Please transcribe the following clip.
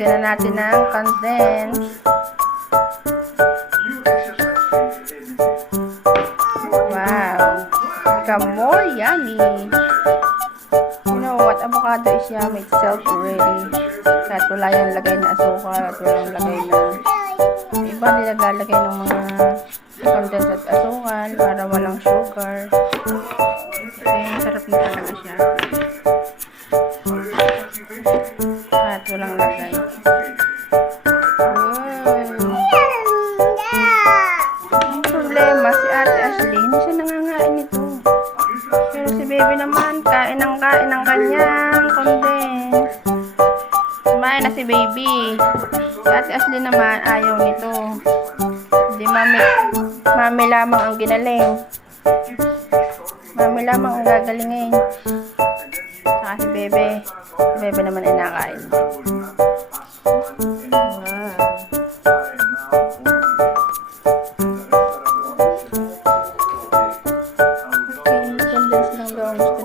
Lagyan na natin ng condense. Wow! Become more yummy. You know what? Avocado is yummy itself already. Kahit wala yung lagay na asukal at walang lagay na iba nilalagay ng mga condensed at asukal para walang sugar. Kaya sarap na talaga siya. Kahit walang lagay. Ang problema, si Ate Ashley, hindi siya nangangain nito. Pero si baby naman, kain ng kanyang condensed. Kumain na si baby. Si Ate Ashley naman, ayaw nito. Hindi mami lamang ang ginaling. Mami lamang ang gagalingin. Saka si bebe. Si bebe naman ay nakain. Wow. Okay, condense lang daw ang gusto